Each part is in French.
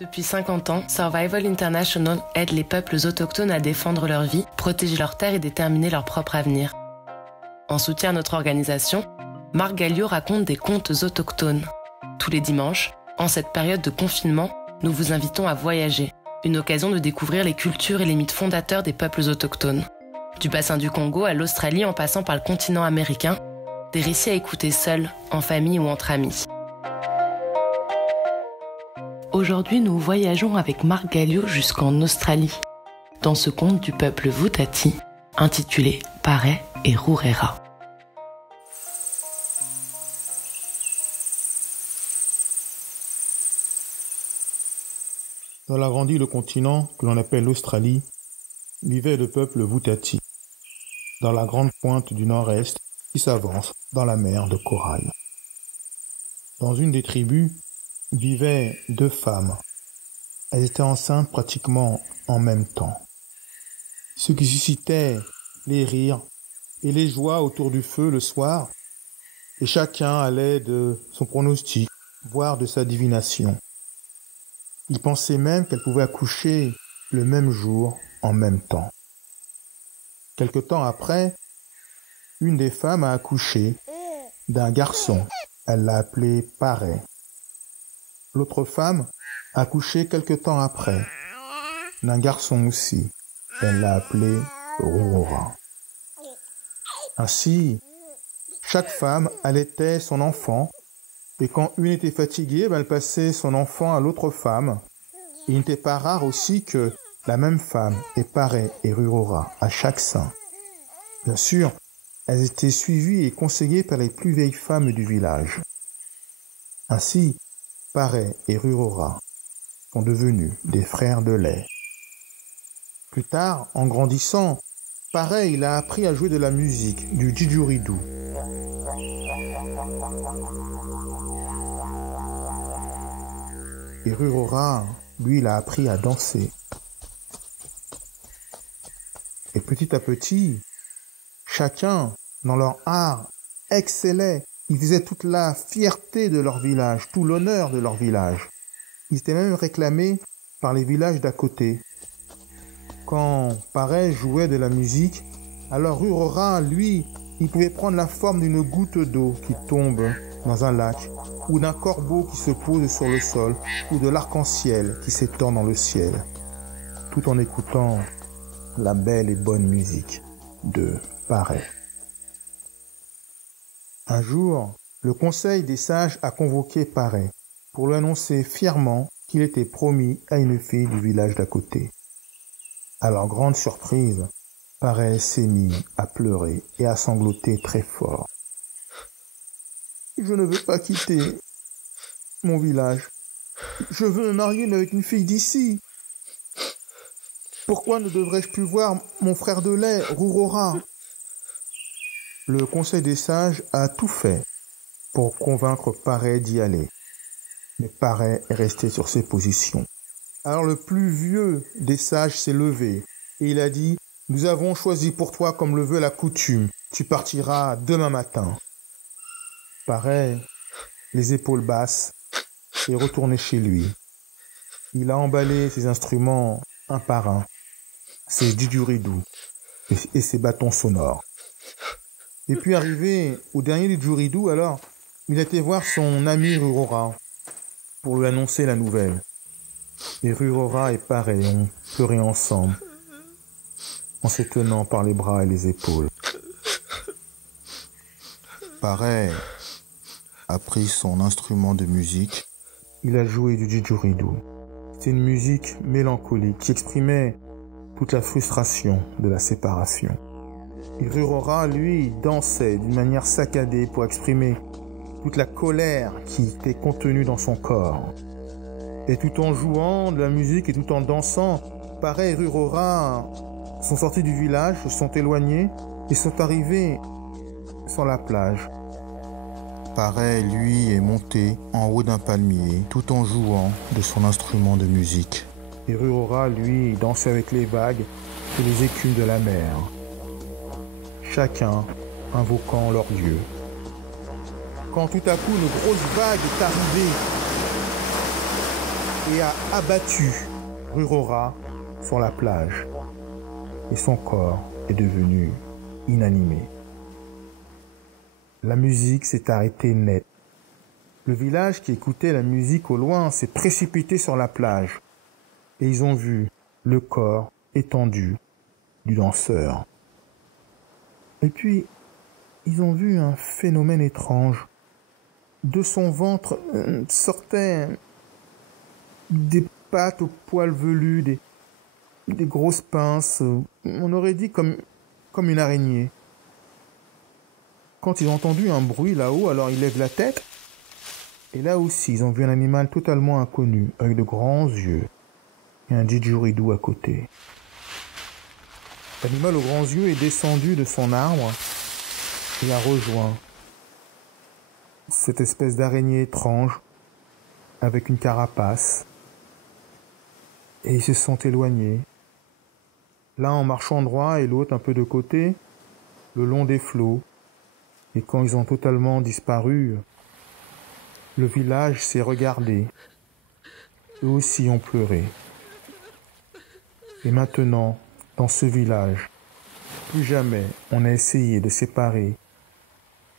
Depuis 50 ans, Survival International aide les peuples autochtones à défendre leur vie, protéger leurs terres et déterminer leur propre avenir. En soutien à notre organisation, Marc Gallio raconte des contes autochtones. Tous les dimanches, en cette période de confinement, nous vous invitons à voyager. Une occasion de découvrir les cultures et les mythes fondateurs des peuples autochtones. Du bassin du Congo à l'Australie en passant par le continent américain, des récits à écouter seuls, en famille ou entre amis. Aujourd'hui, nous voyageons avec Marc Gallio jusqu'en Australie, dans ce conte du peuple Vutati, intitulé Paret et Rurera. Dans la grande île du continent que l'on appelle l'Australie, vivait le peuple Vutati, dans la grande pointe du nord-est qui s'avance dans la mer de corail. Dans une des tribus vivaient 2 femmes. Elles étaient enceintes pratiquement en même temps. Ce qui suscitait les rires et les joies autour du feu le soir, et chacun allait de son pronostic, voire de sa divination. Il pensait même qu'elles pouvaient accoucher le même jour, en même temps. Quelque temps après, une des femmes a accouché d'un garçon. Elle l'a appelé Paret. L'autre femme a accouché quelque temps après d'un garçon aussi. Elle l'a appelé Rurera. Ainsi, chaque femme allaitait son enfant, et quand une était fatiguée, elle passait son enfant à l'autre femme. Il n'était pas rare aussi que la même femme ait Paret et Rurera à chaque sein. Bien sûr, elles étaient suivies et conseillées par les plus vieilles femmes du village. Ainsi, Paret et Rurera sont devenus des frères de lait. Plus tard, en grandissant, Paret il a appris à jouer de la musique, du didgeridoo. Et Rurera, lui, il a appris à danser. Et petit à petit, chacun, dans leur art, excellait. Ils faisaient toute la fierté de leur village, tout l'honneur de leur village. Ils étaient même réclamés par les villages d'à côté. Quand Paret jouait de la musique, alors Rurera, lui, il pouvait prendre la forme d'une goutte d'eau qui tombe dans un lac, ou d'un corbeau qui se pose sur le sol, ou de l'arc-en-ciel qui s'étend dans le ciel, tout en écoutant la belle et bonne musique de Paret. Un jour, le conseil des sages a convoqué Paret pour lui annoncer fièrement qu'il était promis à une fille du village d'à côté. À leur grande surprise, Paret s'est mis à pleurer et à sangloter très fort. « Je ne veux pas quitter mon village. Je veux me marier avec une fille d'ici. Pourquoi ne devrais-je plus voir mon frère de lait, Rurera ?» Le conseil des sages a tout fait pour convaincre Paret d'y aller. Mais Paret est resté sur ses positions. Alors le plus vieux des sages s'est levé et il a dit « Nous avons choisi pour toi comme le veut la coutume. Tu partiras demain matin. » Paret, les épaules basses, est retourné chez lui. Il a emballé ses instruments un par un, ses didgeridoo et ses bâtons sonores. Et puis arrivé au dernier didgeridoo, alors, il a été voir son ami Rurera pour lui annoncer la nouvelle. Et Rurera et Paret ont pleuré ensemble, en se tenant par les bras et les épaules. Paret a pris son instrument de musique. Il a joué du didgeridoo. C'était une musique mélancolique qui exprimait toute la frustration de la séparation. Et Rurera, lui, dansait d'une manière saccadée pour exprimer toute la colère qui était contenue dans son corps. Et tout en jouant de la musique et tout en dansant, Paret et Rurera sont sortis du village, se sont éloignés et sont arrivés sur la plage. Paret, lui, est monté en haut d'un palmier tout en jouant de son instrument de musique. Et Rurera, lui, dansait avec les vagues et les écumes de la mer. Chacun invoquant leur dieu. Quand tout à coup une grosse vague est arrivée et a abattu Rurora sur la plage. Et son corps est devenu inanimé. La musique s'est arrêtée net. Le village qui écoutait la musique au loin s'est précipité sur la plage. Et ils ont vu le corps étendu du danseur. Et puis, ils ont vu un phénomène étrange. De son ventre sortaient des pattes aux poils velus, des grosses pinces, on aurait dit comme une araignée. Quand ils ont entendu un bruit là-haut, alors ils lèvent la tête. Et là aussi, ils ont vu un animal totalement inconnu, avec de grands yeux, et un didgeridoo à côté. L'animal aux grands yeux est descendu de son arbre et a rejoint cette espèce d'araignée étrange avec une carapace. Et ils se sont éloignés. L'un en marchant droit et l'autre un peu de côté, le long des flots. Et quand ils ont totalement disparu, le village s'est regardé. Eux aussi ont pleuré. Et maintenant, dans ce village, plus jamais on n'a essayé de séparer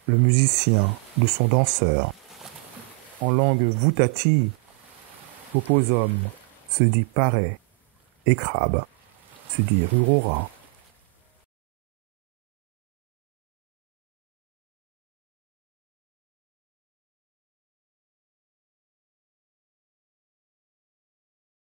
le musicien de son danseur. En langue Voutati, Poposum se dit pareil et crabe se dit Rurora.